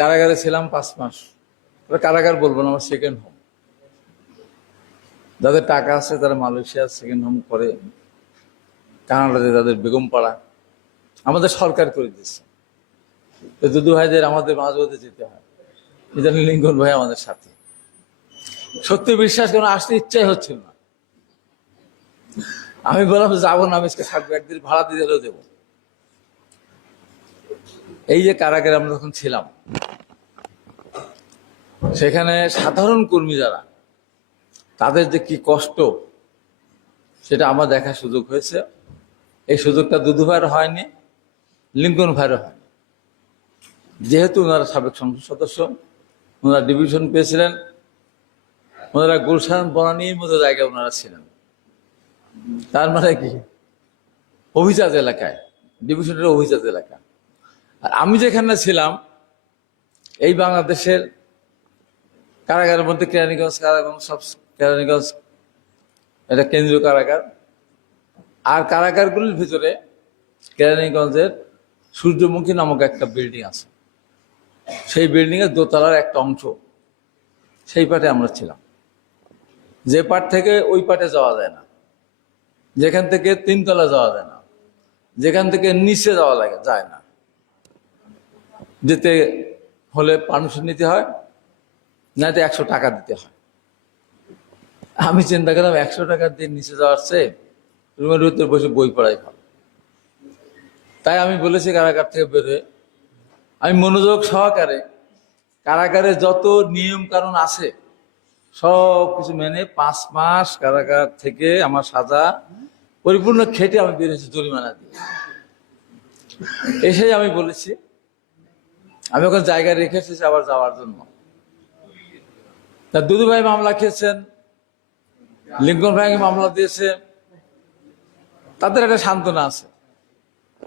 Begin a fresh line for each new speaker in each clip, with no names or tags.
কারাগারে ছিলাম পাঁচ মাস। কারাগার বলব না, আমার সেকেন্ড হোম যাদের টাকা আছে তারা মালয়েশিয়া সেকেন্ড হোম করে, কানাডাতে তাদের বেগম পাড়া আমাদের সরকার করে দিচ্ছে দুদু ভাইদের আমাদের মাঝে যেতে হয়। ইদানি লিঙ্গন ভাই আমাদের সাথে। সত্যি বিশ্বাস করে আসতে ইচ্ছাই হচ্ছিল না। আমি বললাম, যাব না, আমি থাকব, একদিন ভাড়া দিয়ে দেবো। এই যে কারাগারে আমরা যখন ছিলাম সেখানে সাধারণ কর্মী যারা, তাদের যে কি কষ্ট, সেটা আমার দেখার সুযোগ হয়েছে। এই সুযোগটা দুদু ভাইয়ের হয়নি, লিঙ্কন ভাইয়েরও হয়নি। যেহেতু ওনারা সাবেক সংসদ সদস্য, ওনারা ডিভিশন পেয়েছিলেন, ওনারা গুলশান বনানির মতো জায়গায় ওনারা ছিলেন। তার মানে কি? অভিজাত এলাকায় ডিভিশনের অভিজাত এলাকা। আর আমি যেখানে ছিলাম, এই বাংলাদেশের কারাগারের মধ্যে কেরানীগঞ্জ কারাগঞ্জ সব কেরানীগঞ্জ, এটা কেন্দ্রীয় কারাগার। আর কারাগারগুলির ভিতরে কেরানীগঞ্জের সূর্যমুখী নামক একটা বিল্ডিং আছে। সেই বিল্ডিং এর দোতলার একটা অংশ, সেই পাটে আমরা ছিলাম। যে পাট থেকে ওই পাটে যাওয়া যায় না। যেখান থেকে তিনতলা যাওয়া যায় না। যেখান থেকে নিচে যাওয়া লাগে যায় না। যেতে হলে পারমিশন নিতে হয়। না তো একশো টাকা দিতে হয়। আমি চিন্তা করলাম, একশো টাকা দিয়ে নিচে যাওয়ার চেয়ে রুমের ভিতরে বসে বই পড়াই ভালো। তাই আমি বলেছি কারাগার থেকে বেরোয় আমি মনোযোগ সহকারে, কারাগারে যত নিয়ম কানুন আছে, সব কিছু মেনে পাঁচ মাস কারাগার থেকে আমার সাজা পরিপূর্ণ খেটে আমি বেরিয়েছি জরিমানা দিয়ে। এসেই আমি বলেছি, আমি ওখানে জায়গা রেখে এসেছি আবার যাওয়ার জন্য। তা দুদু ভাই মামলা খেয়েছেন, লিঙ্কন ভাই মামলা দিয়েছে। তাদের একটা সান্ত্বনা আছে।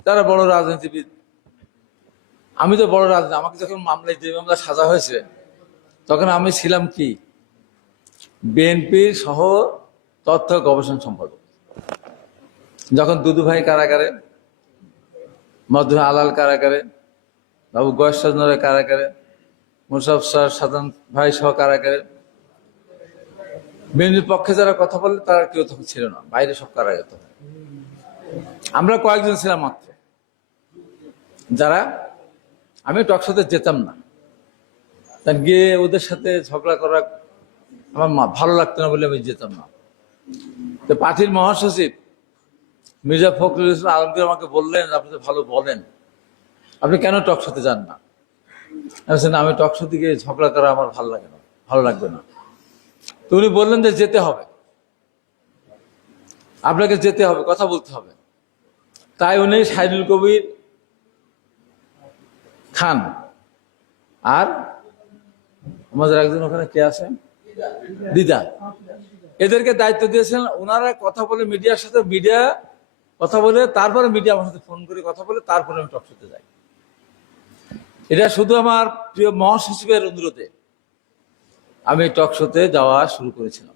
তারা বড় রাজনীতিবিদ। আমি তো বড় রাজনীতি, আমাকে যখন মামলায় যে মামলা সাজা হয়েছে, তখন আমি ছিলাম কি? বিএনপির সহ তথ্য গবেষণা সম্পাদক। যখন দুদু ভাই কারাগারে মধ্য আলাল কারাগারে, বাবু গয়েশ্বর কারাগারে, মুসাফ স্যার সাধারণ ভাই সহ কারাগারে বিএনপির পক্ষে যারা কথা বলে, তারা কেউ তখন ছিল না। বাইরে সব কারাগারে তখন আমরা কয়েকজন ছিলাম মাত্র। যারা, আমি টকশোতে যেতাম না। তা গিয়ে ওদের সাথে ঝগড়া করা আমার মা- ভালো লাগতো না বলে আমি যেতাম না। তো পার্টির মহাসচিব মির্জা ফখরুল ইসলাম আলমগীর আমাকে বললেন, আপনি তো ভালো বলেন। আপনি কেন টকশোতে যান না? আমি আমি টকশোতে গিয়ে ঝগড়া করা আমার ভালো লাগে না, ভালো লাগবে না। তো উনি বললেন যে যেতে হবে। আপনাকে যেতে হবে, কথা বলতে হবে। তাই উনি সাইদুল কবির খান আর আমাদের একজন ওখানে কে আছে? দিদা এদেরকে দায়িত্ব দিয়েছেন ওনারা কথা বলে মিডিয়ার সাথে, মিডিয়া কথা বলে, তারপরে মিডিয়া আমার সাথে ফোন করে কথা বলে, তারপরে আমি টক যাই। এটা শুধু আমার প্রিয় মহাসচিবের অনুরোধে। আমি টক শোতে যাওয়া শুরু করেছিলাম।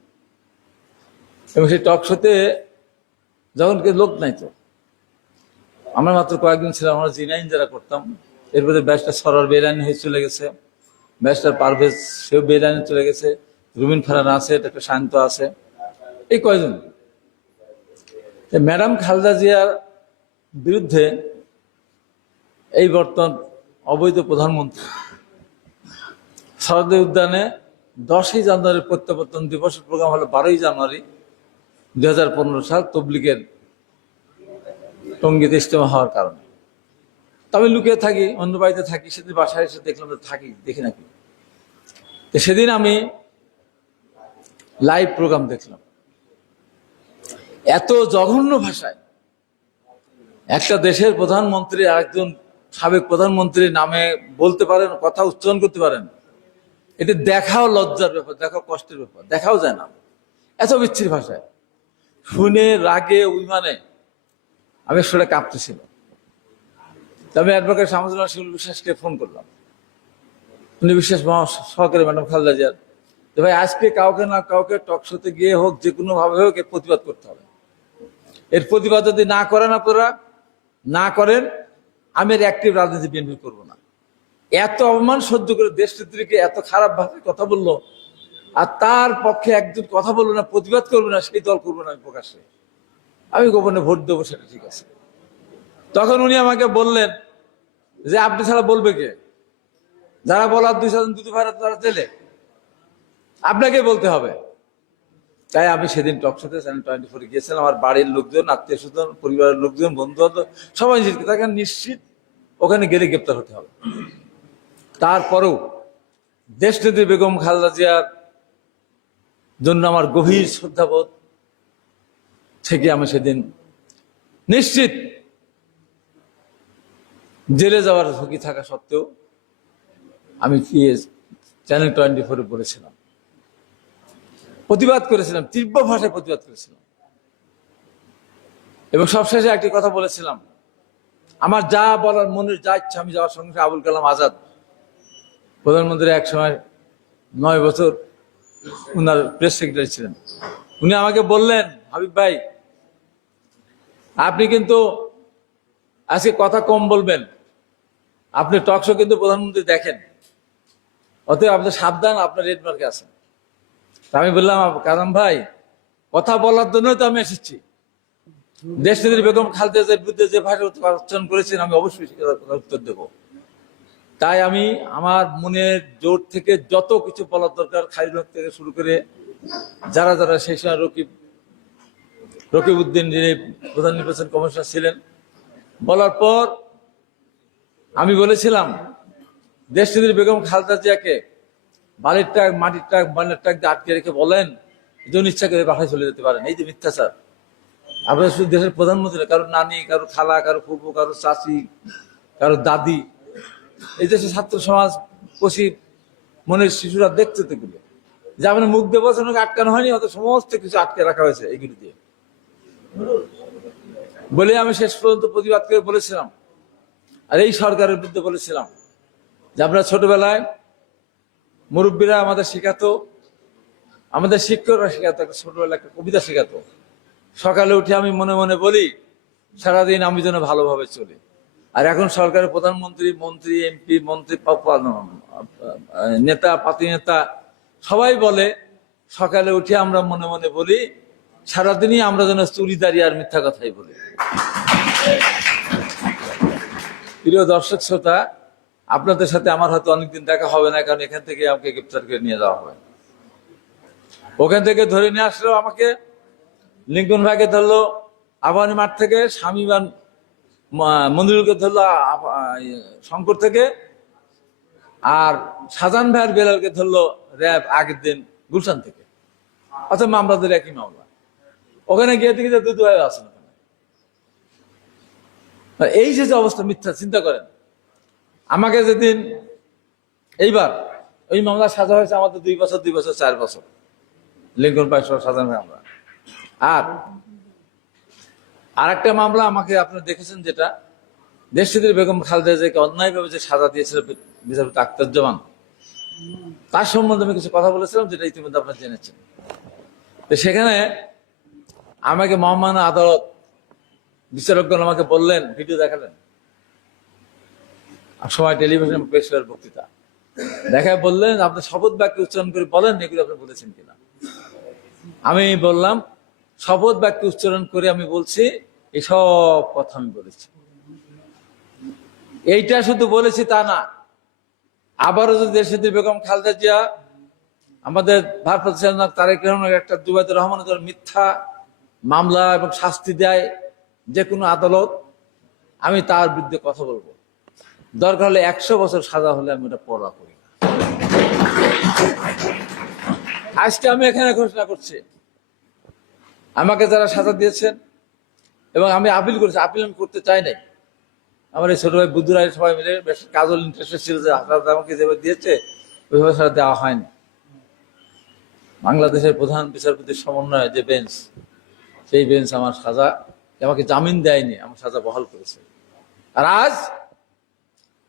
এবং সেই টক শোতে যখন লোক নাই তো, আমরা মাত্র কয়েকদিন ছিলাম, আমরা জিনাইন যারা করতাম, এরপরে ব্যাচটা সরার বেলাইন হয়ে চলে গেছে, ব্যাচটার পারভেজ সেও বেলাইনে চলে গেছে, রুমিন ফারান আছে, একটা শান্ত আছে, এই কয়জন। ম্যাডাম খালদা জিয়ার বিরুদ্ধে এই বর্তমান অবৈধ প্রধানমন্ত্রী শরদীয় উদ্যানে দশই জানুয়ারি প্রত্যাবর্তন দিবসের প্রোগ্রাম হলো বারোই জানুয়ারি দুই হাজার পনেরো সাল তবলিগের টঙ্গিতে ইজতেমা হওয়ার কারণে। তো আমি লুকিয়ে থাকি, অন্য বাড়িতে থাকি, সেদিন বাসায় এসে দেখলাম যে থাকি, দেখি নাকি। তো সেদিন আমি লাইভ প্রোগ্রাম দেখলাম। এত জঘন্য ভাষায় একটা দেশের প্রধানমন্ত্রী আরেকজন সাবেক প্রধানমন্ত্রীর নামে বলতে পারেন, কথা উচ্চারণ করতে পারেন এটা দেখাও লজ্জার ব্যাপার, দেখাও কষ্টের ব্যাপার, দেখাও যায় না। এত বিচ্ছির ভাষায়। শুনে, রাগে, অভিমানে আমি সেটা কাঁপতেছিল তা আমি অ্যাডভোকেট শামসুল্লাহ শিবুল বিশ্বাসকে ফোন করলাম। উনি বিশ্বাস সহকারী ম্যাডাম খালেদা জিয়ার যে ভাই, আজকে কাউকে না কাউকে টকশোতে গিয়ে হোক, যে কোনো ভাবে হোক এর প্রতিবাদ করতে হবে। এর প্রতিবাদ যদি না করেন আপনারা, না করেন, আমি এর অ্যাক্টিভ রাজনীতি বিএনপি করব এত অপমান সহ্য করে দেশ নেত্রীকে এত খারাপ ভাষায় কথা বলল, আর তার পক্ষে একজন কথা বলবে না, প্রতিবাদ করবে না, সেই দল করবে না আমি প্রকাশ্যে। আমি গোপনে ভোট দেবো, সেটা ঠিক আছে। তখন উনি আমাকে বললেন যে, আপনি ছাড়া বলবে কে? যারা বলার দুই সাজন দুটো ভাড়া তারা জেলে। আপনাকে বলতে হবে। তাই আমি সেদিন টকশোতে চ্যানেল টোয়েন্টি ফোরে গিয়েছিলাম, আমার বাড়ির লোকজন, আত্মীয় স্বজন, পরিবারের লোকজন বন্ধু বান্ধব সবাই তাকে নিশ্চিত ওখানে গেলে গ্রেপ্তার হতে হবে। তারপরেও দেশনেত্রী বেগম খালেদা জিয়ার জন্য আমার গভীর শ্রদ্ধাবোধ থেকে আমি সেদিন নিশ্চিত জেলে যাওয়ার ঝুঁকি থাকা সত্ত্বেও আমি চ্যানেল টোয়েন্টি ফোরে বলেছিলাম প্রতিবাদ করেছিলাম, তীব্র ভাষায় প্রতিবাদ করেছিলাম। এবং সবশেষে একটি কথা বলেছিলাম, আমার যা বলার মনের যা ইচ্ছা আমি যাওয়ার সঙ্গে আবুল কালাম আজাদ প্রধানমন্ত্রী এক সময় নয় বছর উনার প্রেস সেক্রেটারি ছিলেন। উনি আমাকে বললেন, হাবিব ভাই, আপনি কিন্তু আজকে কথা কম বলবেন। আপনি টকশো কিন্তু প্রধানমন্ত্রী দেখেন। অতএব আপনি সাবধান, আপনার রেড মার্কে আছেন। আমি বললাম, কালাম ভাই, কথা বলার জন্যই তো আমি এসেছি। দেশ নেত্রী বেগম খালদেজের বিরুদ্ধে যে ভাষা উচ্চারণ করেছেন, আমি অবশ্যই উত্তর দেব। তাই আমি আমার মনের জোর থেকে যত কিছু বলার দরকার খালিদ থেকে শুরু করে যারা যারা সেই সময় রকিব রকিব উদ্দিন যিনি প্রধান নির্বাচন কমিশনার ছিলেন, বলার পর আমি বলেছিলাম, দেশ নেত্রী বেগম খালদা জিয়াকে বালির ট্রাক, মাটির ট্রাক বানের ট্রাক দিয়ে আটকে রেখে বলেন যখন ইচ্ছা করে বাসায় চলে যেতে পারেন। এই যে মিথ্যাচার। আপনার শুধু দেশের প্রধানমন্ত্রী কারও নানি কারও খালা কারও ফুপু কারও চাচি কারও দাদি এই দেশের ছাত্র সমাজ কষি মনের শিশুরা দেখতে তো এগুলো যে আপনার মুখ দিয়ে বলছেন আটকানো হয়নি, হয়তো সমস্ত কিছু আটকে রাখা হয়েছে এইগুলি দিয়ে। বলে আমি শেষ পর্যন্ত প্রতিবাদ করে বলেছিলাম। আর এই সরকারের বিরুদ্ধে বলেছিলাম যে আমরা ছোটবেলায় মুরব্বীরা আমাদের শেখাতো, আমাদের শিক্ষকরা শেখাতো, একটা ছোটবেলায় একটা কবিতা শেখাতো। সকালে উঠে আমি মনে মনে বলি, সারাদিন আমি যেন ভালোভাবে চলি। আর এখন সরকারের প্রধানমন্ত্রী, মন্ত্রী, এমপি, মন্ত্রী নেতা পাতি নেতা, সবাই বলে, সকালে উঠে আমরা মনে মনে বলি, সারাদিনই আমরা যেন চুরি দাঁড়িয়ে আর মিথ্যা কথাই বলি। প্রিয় দর্শক, শ্রোতা, আপনাদের সাথে আমার হয়তো অনেকদিন দেখা হবে না, কারণ এখান থেকে আমাকে গ্রেপ্তার করে নিয়ে যাওয়া হবে। ওখান থেকে ধরে নিয়ে আসলো আমাকে, লিঙ্কন ভাইকে ধরলো, আবাহনী মাঠ থেকে স্বামীবান মন্দিরকে ধরলো শঙ্কর থেকে, আর সাজান ভাইয়ের বেলালকে ধরলো র্যাব আগের দিন গুলশান থেকে। অর্থাৎ মামলাদের একই মামলা। ওখানে গিয়ে দেখি যে দুধ ভাই আছেন ওখানে। এই যে যে অবস্থা, মিথ্যা, চিন্তা করেন। আমাকে যেদিন এইবার ওই মামলা সাজা হয়েছে আমাদের দুই বছর দুই বছর, চার বছর। লিঙ্কন পাই সহ সাজান ভাই আমরা। আর আর একটা মামলা আমাকে আপনারা দেখেছেন যেটা? দেশটিদের বেগম খালেদা জিয়াকে অন্যায়ভাবে যে সাজা দিয়েছিল বিচারপতি আক্তারুজ্জামান তার সম্বন্ধে আমি কিছু কথা বলেছিলাম যেটা ইতিমধ্যে আপনারা জেনেছেন। তো সেখানে আমাকে মহামান্য আদালত বিচারকগণ আমাকে বললেন, ভিডিও দেখালেন। সময় টেলিভিশনে পেশ করার বক্তৃতা। দেখায় বললেন, আপনি শপথ বাক্য উচ্চারণ করে বলেন, এগুলো আপনি বলেছেন কিনা। আমি বললাম শপথ বাক্য উচ্চারণ করে আমি বলছি, এসব কথা আমি বলেছি। এইটা শুধু বলেছি তা না, আবারও যদি দেশনেত্রী বেগম খালদা জিয়া, আমাদের ভারপ্রাপ্ত তারেক একটা জুবাইদুর রহমানের মিথ্যা মামলা এবং শাস্তি দেয় যে কোনো আদালত, আমি তার বিরুদ্ধে কথা বলব। দরকার হলে একশো বছর সাজা হলে আমি ওটা পড়া করি আজকে আমি এখানে ঘোষণা করছি আমাকে যারা সাজা দিয়েছেন এবং আমি আপিল করেছি, আপিল আমি করতে চাই নাই। আমার এই ছোট ভাই বুদ্ধুরাই সবাই মিলে বেশ কাজল ইন্টারেস্টেড ছিল যে সাজা আমাকে যেভাবে দিয়েছে, ওইভাবে সাজা দেওয়া হয়নি। বাংলাদেশের প্রধান বিচারপতির সমন্বয়ে যে বেঞ্চ সেই বেঞ্চ আমার সাজা আমাকে জামিন দেয়নি, আমার সাজা বহাল করেছে। আর আজ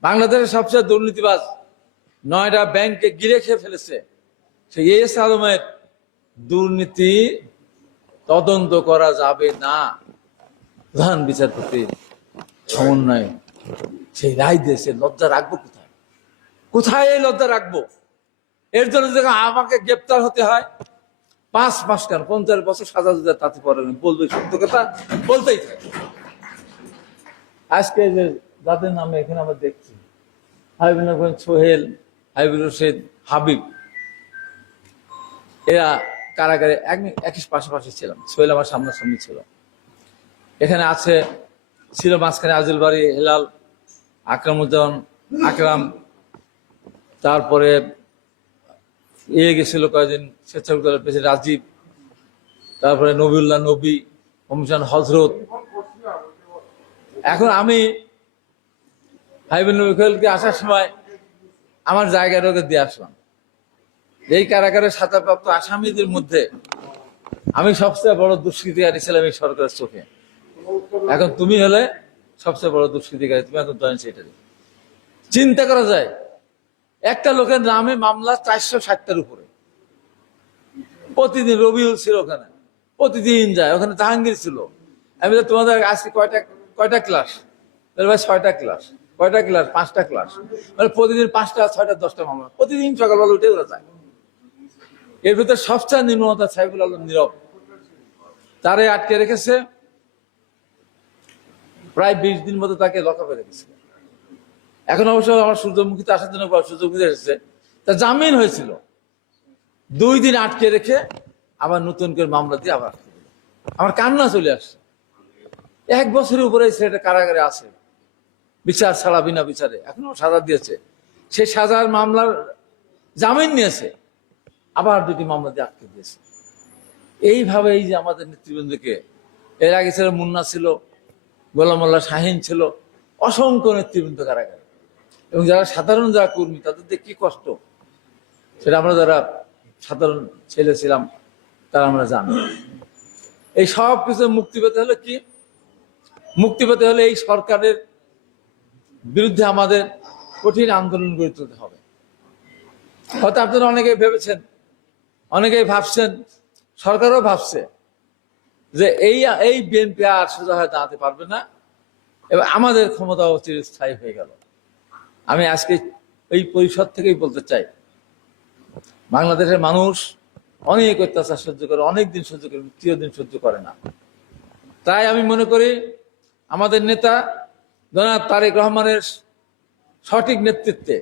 বাংলাদেশের সবচেয়ে দুর্নীতিবাজ নয়টা ব্যাংকে গিরে খেয়ে ফেলেছে, সেই এস আলমের দুর্নীতি তদন্ত করা যাবে না। প্রধান বিচারপতির সমন্বয়ে। সেই রায় দিয়েছে লজ্জা রাখব কোথায়? কোথায় এই লজ্জা রাখব? এর জন্য যদি আমাকে গ্রেপ্তার হতে হয়, পাঁচ মাস কেন? পঞ্চাশ বছর সাজা দিতে তাতে পরে। বলবে সত্য কথা, বলতেই আজকে যে যাদের নামে এখানে আমরা দেখছি, হাবিবুল সোহেল হাবিবুল রশিদ, হাবিব, এরা কারাগারে এক একই পাশাপাশি ছিলাম। সোহেল আমার সামনাসামনি ছিল। এখানে আছে, ছিল মাঝখানে আজুল বাড়ি, হেলাল আকরামুজ্জামান আকরাম। তারপরে ইয়ে গেছিল কয়েকদিন স্বেচ্ছাসেবক দলের প্রেসিডেন্ট রাজীব। তারপরে নবিউল্লাহ নবী, কমিশন হজরত। এখন আমি হাইবেন নবিকে আসার সময় আমার জায়গাটা ওকে দিয়ে আসলাম। এই কারাগারের সাজাপ্রাপ্ত আসামিদের মধ্যে আমি সবচেয়ে বড় দুষ্কৃতিকারী ছিলাম এই সরকারের চোখে। এখন তুমি হলে সবচেয়ে বড় দুষ্কৃতিকারী, তুমি এখন জয়েন্ট সেক্রেটারি। চিন্তা করা যায়, একটা লোকের নামে মামলা চারশো ষাটটার উপরে। প্রতিদিন রবিউল ছিল ওখানে, প্রতিদিন যায়, ওখানে জাহাঙ্গীর ছিল। আমি তোমাদের আজকে কয়টা কয়টা ক্লাস? ভাই, ছয়টা ক্লাস, কয়টা ক্লাস? পাঁচটা ক্লাস। মানে প্রতিদিন পাঁচটা, ছয়টা, দশটা মামলা। প্রতিদিন সকালবেলা উঠে ওরা যায়। এর ভিতরে সবচেয়ে নিম্নতা সাইফুল আলম নীরব। তারে আটকে রেখেছে, প্রায় বিশ দিন মতো তাকে লকআপে রেখেছে। এখন অবশ্য আমার সূর্যমুখীতে আসার জন্য সূর্যমুখীতে এসেছে। তা জামিন হয়েছিল। দুই দিন আটকে রেখে আবার নতুন করে মামলা দিয়ে আবার আটকে দিল। আমার কান্না চলে আসছে। এক বছরের উপরে ছেলেটা কারাগারে আছে। বিচার ছাড়া, বিনা বিচারে। এখনও সাজা দিয়েছে। সেই সাজার মামলার জামিন নিয়েছে। আবার দুটি মামলা দিয়ে আটকে দিয়েছে। এইভাবে এই যে আমাদের নেতৃবৃন্দকে, এর আগে ছিল মুন্না ছিল, গোলাম মোল্লা শাহিন ছিল, অসংখ্য নেতৃবৃন্দ কারাগারে। এবং যারা সাধারণ যারা কর্মী, তাদের যে কি কষ্ট? সেটা আমরা যারা সাধারণ ছেলে ছিলাম, তারা আমরা জানি। এই সব কিছু মুক্তি পেতে হলে কি? মুক্তি পেতে হলে এই সরকারের বিরুদ্ধে আমাদের কঠিন আন্দোলন গড়ে তুলতে হবে। হয়তো আপনারা অনেকে ভেবেছেন অনেকেই ভাবছেন, সরকারও ভাবছে যে এই এই বিএনপি আর সোজা হয়ে দাঁড়াতে পারবে না। এবার আমাদের ক্ষমতা চিরস্থায়ী হয়ে গেল। আমি আজকে এই পরিষদ থেকেই বলতে চাই, বাংলাদেশের মানুষ অনেক অত্যাচার সহ্য করে, অনেক দিন সহ্য করে চিরদিন সহ্য করে না। তাই আমি মনে করি, আমাদের নেতা জনাব তারেক রহমানের সঠিক নেতৃত্বে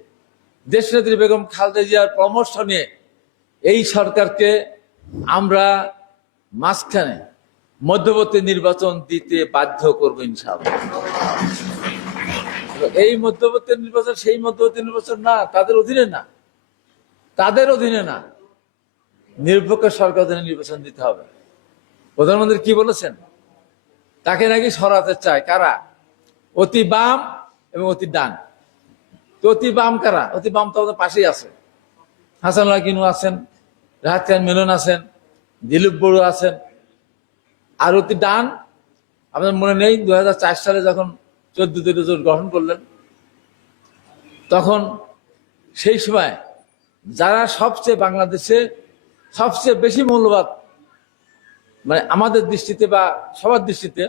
দেশনেত্রী বেগম খালেদা জিয়ার পরামর্শ নিয়ে এই সরকারকে আমরা মাঝখানে মধ্যবর্তী নির্বাচন দিতে বাধ্য করব ইনশাআল্লাহ। এই মধ্যবর্তী নির্বাচন সেই মধ্যবর্তী নির্বাচন না, তাদের অধীনে না। তাদের অধীনে না। নিরপেক্ষ সরকার অধীনে নির্বাচন দিতে হবে। প্রধানমন্ত্রী কি বলেছেন? তাকে নাকি সরাতে চায় কারা? অতি বাম এবং অতি ডান। তো অতি বাম কারা? অতি বাম তো আমাদের পাশেই আছে। হাসান লাকিনু আছেন। রাহাত মেনন আছেন, দিলীপ বড়ু আছেন আর অতি ডান, আপনার মনে নেই দু হাজার চার সালে যখন চোদ্দ দলীয় জোট গঠন করলেন, তখন সেই সময় যারা সবচেয়ে বাংলাদেশে সবচেয়ে বেশি মূল্যবান মানে আমাদের দৃষ্টিতে বা সবার দৃষ্টিতে,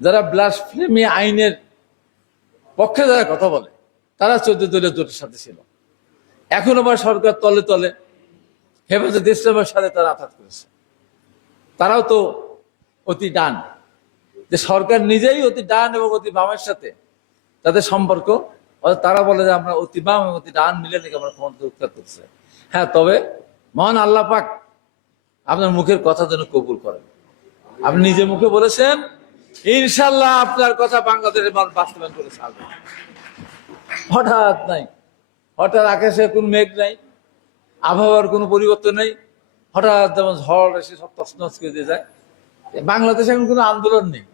যারা ব্লাসফেমি আইনের পক্ষে যারা কথা বলে, তারা চোদ্দ দলীয় জোটের সাথে ছিল। এখন আবার সরকার তলে তলে হেফাজত ইসলামের সাথে তারা আঘাত করেছে। তারাও তো অতি ডান। যে সরকার নিজেই অতি ডান এবং অতি বামের সাথে তাদের সম্পর্ক তারা বলে যে আমরা অতি বাম এবং অতি ডান মিলে নাকি আমরা ক্ষমতা উৎখাত করছে হ্যাঁ তবে মহান আল্লাহ পাক আপনার মুখের কথা যেন কবুল করেন। আপনি নিজে মুখে বলেছেন ইনশাল্লাহ আপনার কথা বাংলাদেশের মানুষ বাস্তবায়ন করে ছাড়বে। হঠাৎ নাই। হঠাৎ আকাশে কোনো মেঘ নাই। আবহাওয়ার কোনো পরিবর্তন নেই। হঠাৎ যেমন ঝড় এসে সব তছনছ করে যায়। বাংলাদেশে এখন কোনো আন্দোলন নেই।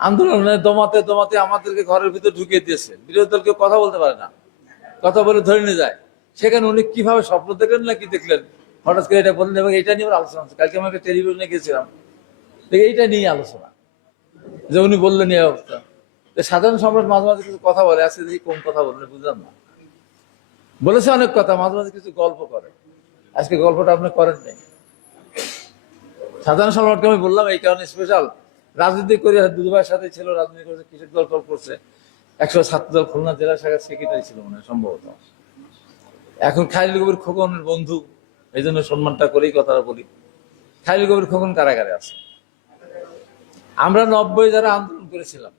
আন্দোলন নেই দমাতে দমাতে আমাদেরকে ঘরের ভিতর ঢুকিয়ে দিয়েছে। বিরোধী দল কেউ কথা বলতে পারে না। কথা বলে ধরে নিয়ে যায়। সেখানে উনি কীভাবে স্বপ্ন দেখলেন না কি দেখলেন? হঠাৎ করে এটা বললেন এবং এটা নিয়ে আলোচনা হচ্ছে। কালকে আমি একটা টেলিভিশনে গেছিলাম দেখি এইটা নিয়ে আলোচনা। যে উনি বললেন এই অবস্থা। সাধারণ সম্রাট মাঝে মাঝে কিছু কথা বলে, আজকে দেখি কোন কথা বললেন বুঝলাম না। বলেছে অনেক কথা, মাঝে মাঝে কিছু গল্প করে। আজকে গল্পটা আপনি করেন নাই। সাধারণ সম্রাটকে আমি বললাম, এই কারণে স্পেশাল রাজনীতি করে দুদুভাইয়ের সাথে ছিল, রাজনীতি করেছে কৃষক দল করছে? একশো ছাত্র দল খুলনা জেলা শাখার সেক্রেটারি ছিল মনে সম্ভবত। এখন খাইল কবির খোকনের বন্ধু, এই জন্য সম্মানটা করেই কথাটা বলি। খাইল কবির খোকন কারাগারে আছে। আমরা নব্বই যারা আন্দোলন করেছিলাম।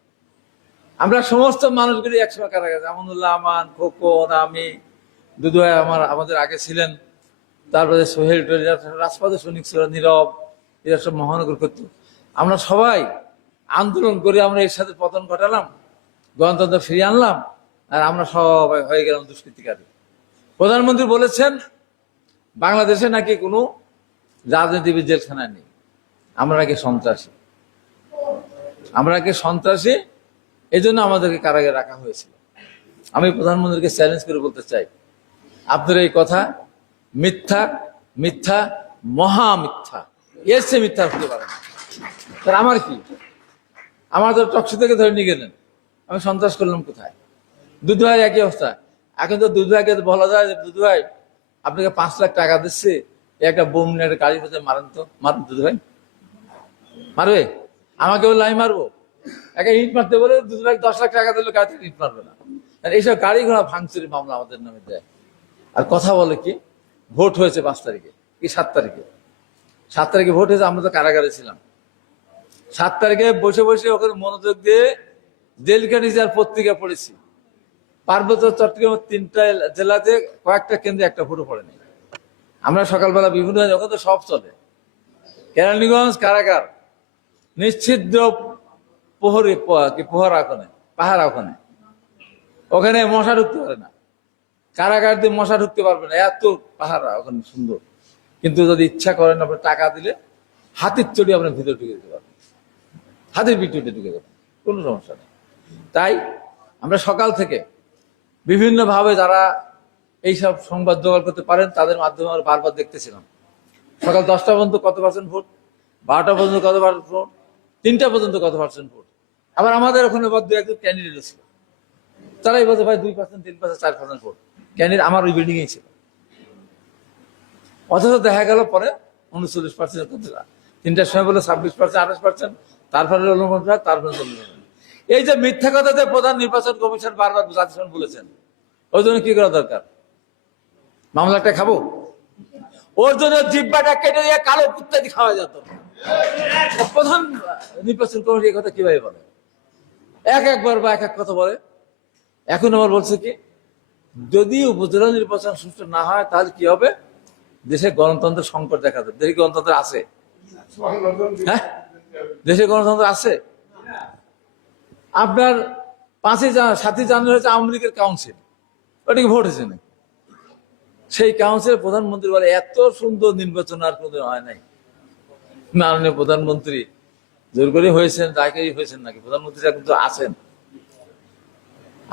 আমরা সমস্ত মানুষগুলি একসময় কারাগারে আমনুল্লাহ, আমান, খোকন, আমি দুদু আমার আমাদের আগে ছিলেন, তারপরে সোহেল রাজপথে সৈনিক ছিল, নীরব, এরা সব মহানগর করতো আমরা সবাই আন্দোলন করে আমরা এর সাথে পতন ঘটালাম, গণতন্ত্র ফিরিয়ে আনলাম, আর আমরা সবাই হয়ে গেলাম দুষ্কৃতিকারী। প্রধানমন্ত্রী বলেছেন, বাংলাদেশে নাকি কোনো রাজনীতিবিদ জেলখানায় নেই। আমরা নাকি সন্ত্রাসী? আমরা নাকি সন্ত্রাসী? এই জন্য আমাদেরকে কারাগারে রাখা হয়েছিল। আমি প্রধানমন্ত্রীকে চ্যালেঞ্জ করে বলতে চাই আপনার এই কথা, মিথ্যা মিথ্যা, মহা মিথ্যা। এর মিথ্যা হতে পারে তার আমার কি? আমার তো টক্সি থেকে ধরে নিয়ে গেলেন। আমি সন্ত্রাস করলাম কোথায়? দুধ ভাইয়ের একই অবস্থা। এখন তো দুধ ভাইকে বলা যায় যে, দুধ ভাই, আপনাকে পাঁচ লাখ টাকা দিচ্ছে। একটা বোম নিয়ে একটা গাড়ির ভেতরে মারেন তো। মারুন দুধ ভাই। মারবে? আমাকে বললে আমি মারবো। একটা ইট মারতে বলে দুধ ভাই দশ লাখ টাকা দিলে, গাড়ি থেকে ইট মারবে না। এইসব গাড়ি ঘোড়া ভাঙচুরি মামলা আমাদের নামে দেয়। আর কথা বলে কি? ভোট হয়েছে পাঁচ তারিখে, কি সাত তারিখে? সাত তারিখে ভোট হয়েছে, আমরা তো কারাগারে ছিলাম। সাত তারিখে বসে বসে ওখানে মনোযোগ দিয়ে জেলখানি যার পত্রিকা পড়েছি। পার্বত্য চট্টগ্রাম তিনটা জেলাতে কয়েকটা কেন্দ্রে একটা ভোটও পড়েনি। আমরা সকালবেলা বিভিন্ন, ওখানে তো সব চলে। কেরানীগঞ্জ কারাগার নিশ্চিদ্র প্রহরী প- কি প্রহরা ওখানে পাহারা ওখানে। ওখানে মশা ঢুকতে পারে না। কারাগার দিয়ে মশা ঢুকতে পারবে না। এত পাহারা ওখানে সুন্দর। কিন্তু যদি ইচ্ছা করেন আপনি টাকা দিলে, হাতির চড়ি আপনার ভিতরে ঢুকে দিতে পারবেন। হাতের পিঠে ঢুকে দেবেন কোনো সমস্যা নেই। তাই আমরা সকাল থেকে বিভিন্নভাবে যারা এইসব সংবাদ জোগাড় করতে পারেন, তাদের মাধ্যমে আমরা বারবার দেখতেছিলাম। সকাল দশটা পর্যন্ত কত পার্সেন্ট ভোট? বারোটা পর্যন্ত কত পার্সেন্ট ভোট? তিনটা পর্যন্ত কত পার্সেন্ট ভোট? আবার আমাদের ওখানে বাদ দু একজন ক্যান্ডিডেট ছিল তারাই বলছে, ভাই, দুই পার্সেন্ট তিন পার্সেন্ট চার পার্সেন্ট ভোট। ক্যান্ডিডেট আমার ওই বিল্ডিং ছিল। অথচ দেখা গেল পরে উনচল্লিশ পার্সেন্ট তিনটার সময় বলে ছাব্বিশ পার্সেন্ট আঠাশ পার্সেন্ট তারপরে তারপরে এই যে মিথ্যা কথা যে প্রধান নির্বাচন কমিশন বারবার জাতিসংঘ বলেছেন। ওই জন্য কি করা দরকার? মামলাটা খাব? ওর জন্য জিব্বাটা কেটে দিয়ে কালো কুত্তাদি খাওয়া যেত। প্রধান নির্বাচন কমিটি কথা কীভাবে বলে? এক একবার বা এক এক কথা বলে। এখন আবার বলছে কি যদি উপজেলা নির্বাচন সুষ্ঠু না হয়, তাহলে কি হবে? দেশে গণতন্ত্রের সংকট দেখা যাবে দেশে গণতন্ত্র আছে? হ্যাঁ? দেশে গণতন্ত্র আছে? আপনার পাঁচই সাতই জানুয়ারি হচ্ছে আওয়ামী লীগের কাউন্সিল ওটা কি ভোট হয়েছে না সেই কাউন্সিলের প্রধানমন্ত্রী বলে এত সুন্দর নির্বাচন আর কোনদিন হয় নাই। মাননীয় প্রধানমন্ত্রী জোর করে হয়েছেন তাকেই হয়েছেন নাকি? প্রধানমন্ত্রী কিন্তু আছেন।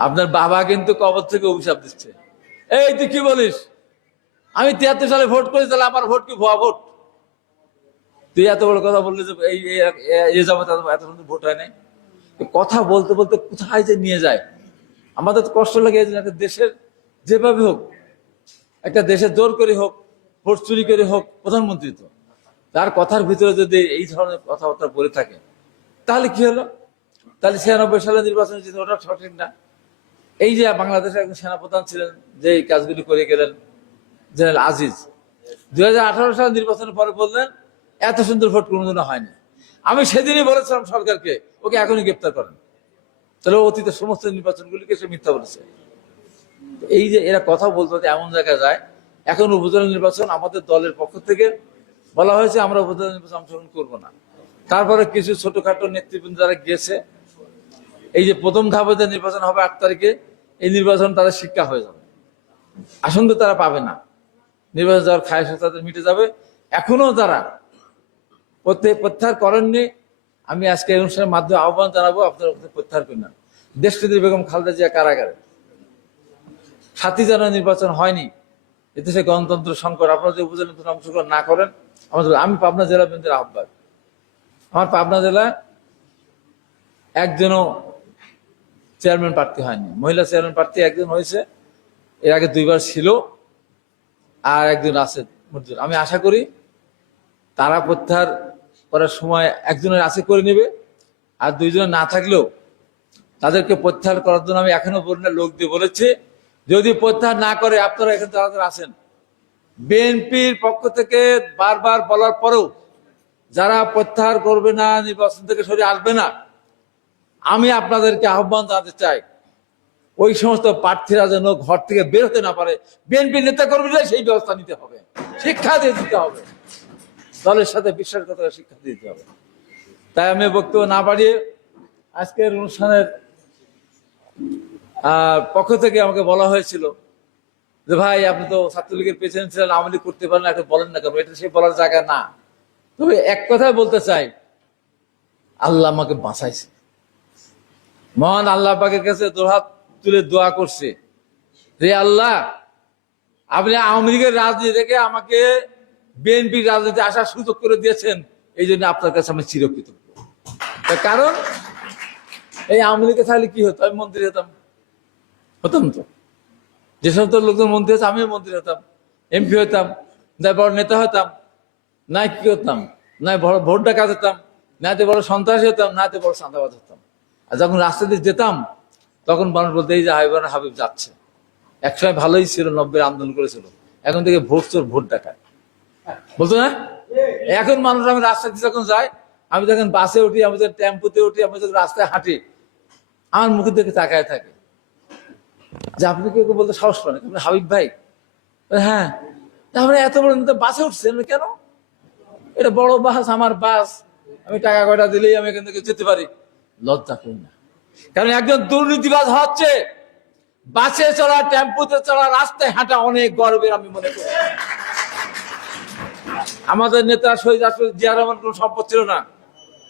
আপনার বাবা কিন্তু কবর থেকে অভিশাপ দিচ্ছে। এই, তুই কি বলিস? আমি তিয়াত্তর সালে ভোট করি, তাহলে আমার ভোট কি ভুয়া ভোট? তুই এত বড় কথা বললি যে এই যাব এত সুন্দর ভোট হয় নাই। কথা বলতে বলতে কোথায় যে নিয়ে যায়? আমাদের তো কষ্ট লাগে একটা দেশের যেভাবে হোক, একটা দেশের জোর করে হোক, ভোট চুরি করে হোক, প্রধানমন্ত্রী তো। তার কথার ভিতরে যদি এই ধরনের কথাবার্তা বলে থাকে, তাহলে কি হলো? তাহলে ছিয়ানব্বই সালে নির্বাচন ওটা সঠিক না? এই যে বাংলাদেশের একজন সেনাপ্রধান ছিলেন, যে এই কাজগুলি করে গেলেন, জেনারেল আজিজ। দুই সাল নির্বাচনের পরে বললেন, এত সুন্দর ভোট কোনোদিনও হয়নি। আমি সেদিনই বলেছিলাম সরকারকে, ওকে এখনই গ্রেপ্তার করেন। তাহলে অতীতের সমস্ত নির্বাচনগুলিকে সে মিথ্যা বলেছে। এই যে এরা কথা বলতে এমন জায়গায় যায়, এখন উপজেলা নির্বাচন আমাদের দলের পক্ষ থেকে বলা হয়েছে, আমরা উপজেলা নির্বাচন অংশগ্রহণ করব না। তারপরে কিছু ছোটখাটো নেতৃবৃন্দ যারা গিয়েছে এই যে প্রথম ধাপে যে নির্বাচন হবে আট তারিখে, এই নির্বাচন তাদের শিক্ষা হয়ে যাবে। আসন তো তারা পাবে না। নির্বাচন যাওয়ার খায়স তাদের মিটে যাবে। এখনও তারা প্রত্যাহার করেননি, আমি আজকে এই অনুষ্ঠানের মাধ্যমে আহ্বান জানাব, আপনারা প্রত্যাহার করেন না। দেশটিদের বেগম খালেদা জিয়া কারাগারে। সাতই জানুয়ারি নির্বাচন হয়নি। এদেশে গণতন্ত্র সংকট। আপনারা যদি উপজেলা অংশগ্রহণ না করেন, আমাদের আমি পাবনা জেলা বিএনপির আহ্বায়ক। আমার পাবনা জেলায় একজনও চেয়ারম্যান প্রার্থী হয়নি মহিলা চেয়ারম্যান প্রার্থী একজন হয়েছে, এর আগে দুইবার ছিল আর একজন আছে। আমি আশা করি তারা প্রত্যাহার করার সময় একজনের আছে করে নেবে আর দুইজনের না থাকলেও তাদেরকে প্রত্যাহার করার জন্য আমি এখনও না লোক দিয়ে বলেছি, যদি প্রত্যাহার না করে আপনারা এখানে যারা আসেন বিএনপির পক্ষ থেকে বারবার বলার পরেও যারা প্রত্যাহার করবে না, নির্বাচন থেকে সরে আসবে না আমি আপনাদেরকে আহ্বান জানাতে চাই, ওই সমস্ত প্রার্থীরা যেন ঘর থেকে বের হতে না পারে। বিএনপি নেতা কর্মীরা সেই ব্যবস্থা নিতে হবে, শিক্ষা দিয়ে দিতে হবে। দলের সাথে বিশ্বাসঘাতকতা শিক্ষা দিতে হবে। তাই আমি বক্তব্য না বাড়িয়ে আজকের অনুষ্ঠানের পক্ষ থেকে আমাকে বলা হয়েছিল যে, ভাই, আপনি তো ছাত্রলীগের প্রেসিডেন্ট ছিলেন, আওয়ামী লীগ করতে পারেন না একটু বলেন না কেন? এটা সে বলার জায়গা না। তবে এক কথাই বলতে চাই, আল্লাহ আমাকে বাঁচাইছে। মহান আল্লাহ পাকের কাছে দোহাত তুলে দোয়া করছে। যে আল্লাহ, আপনি আওয়ামী লীগের রাজনীতি থেকে আমাকে বিএনপির রাজনীতি আসার সুযোগ করে দিয়েছেন, এই জন্য আপনার কাছে আমি চিরকৃতজ্ঞ। তার কারণ, এই আওয়ামী লীগে থাকলে কি হতো? আমি মন্ত্রী হতাম। হতাম তো। যে সমস্ত লোকজন মন্ত্রী হতো আমিও মন্ত্রী হতাম। এমপি হতাম, না বড় নেতা হতাম, না কি হতাম, না বড় ডাকা হতাম, না তো বড় সন্ত্রাসী হতাম, না তো বড় সান্দাবাদ হতাম। আর যখন রাস্তা দিয়ে যেতাম, তখন মানুষ বলতে, এই যে হাইবান হাবিব যাচ্ছে। একসময় ভালোই ছিল নব্বই আন্দোলন করেছিল। এখন থেকে ভোট চোর, ভোট ডাকায় বলতো না? এখন মানুষ, আমি রাস্তা দিয়ে যখন যাই, আমি যখন বাসে উঠি, আমি যখন টেম্পুতে উঠি, আমি যখন রাস্তায় হাঁটি, আমার মুখের দিকে তাকায় থাকে। যে আপনি কেউ বলতে সাহস পান আপনি হাবিব ভাই? হ্যাঁ। তারপরে এত বড় বাসে উঠছেন কেন? এটা বড় বাস, আমার বাস। আমি টাকা কয়টা দিলেই আমি এখান থেকে যেতে পারি। লজ্জা করি না। কারণ একজন দুর্নীতিবাজ হচ্ছে, বাসে চলা টেম্পুতে চলা রাস্তায় হাঁটা অনেক গর্বের আমি মনে করি। আমাদের নেতা শহীদ রাষ্ট্রপতি জিয়া রহমান কোনো সম্পদ ছিল না।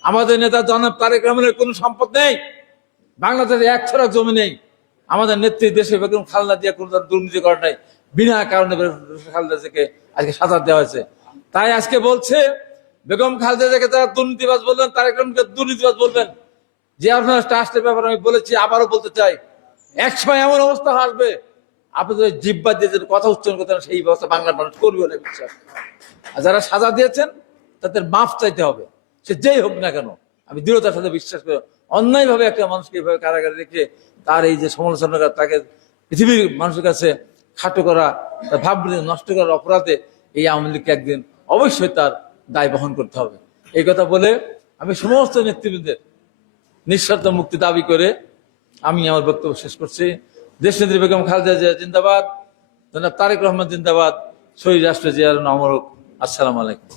আমাদের নেতা জনাব তারেক রহমানের কোনো সম্পদ নেই। বাংলাদেশে এক ছড়া জমি নেই। আমাদের নেত্রী দেশে বেগম খালদা জিয়া কোনো দুর্নীতি করে নাই। বিনা কারণে খালদা জিয়াকে আজকে সাজা দেওয়া হয়েছে। তাই আজকে বলছে, বেগম খালদা জিয়াকে তারা দুর্নীতিবাজ বলবেন তারেক রহমানকে দুর্নীতিবাজ বলবেন। যে আপনার ট্রাস্টের ব্যাপারে আমি বলেছি, আবারও বলতে চাই, এক সময় এমন অবস্থা আসবে আপনাদের জিব্বা দিয়ে কথা উচ্চারণ করতে সেই ব্যবস্থা বাংলার মানুষ করবে না বিশ্বাস আর যারা সাজা দিয়েছেন, তাদের মাফ চাইতে হবে। সে যেই হোক না কেন, আমি দৃঢ়তার সাথে বিশ্বাস করি, অন্যায়ভাবে একটা মানুষকে এইভাবে কারাগারে রেখে তার এই যে সমালোচনা তাকে পৃথিবীর মানুষের কাছে খাটো করা ভাব নষ্ট করার অপরাধে এই আওয়ামী লীগকে একদিন অবশ্যই তার দায় বহন করতে হবে। এই কথা বলে আমি সমস্ত নেতৃবৃন্দের নিঃস্বার্থ মুক্তি দাবি করে আমি আমার বক্তব্য শেষ করছি। দেশ নেত্রী বেগম খালেদা জিয়া জিন্দাবাদ। জনাব তারেক রহমান জিন্দাবাদ। শহীদ রাষ্ট্র জিয়ার নমরক আসসালামু আলাইকুম।